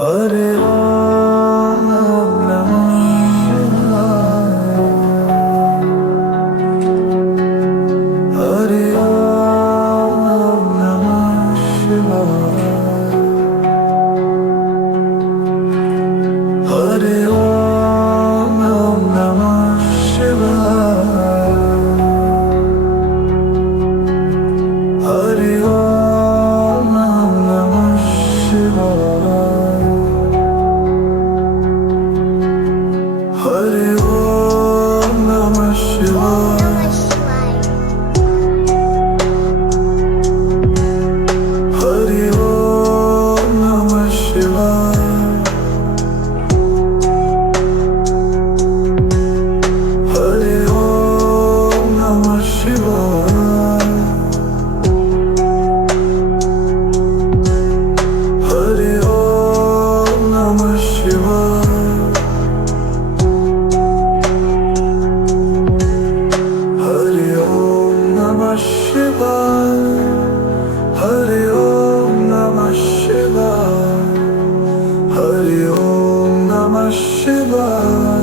Hare Om Namah Shivaya. Hare Om Namah Shivaya. Hare Om Namah Shivaya. Hare Om Namah Shivaya. Hare Om Namah Shivaya. Hare Om Namah Shivaya. Hare Om Namah Shivaya. Hare Om Namah Shivaya. Hare Om Namah Shivaya. Hare Om Namah Shivaya. Hare Om Namah Shivaya.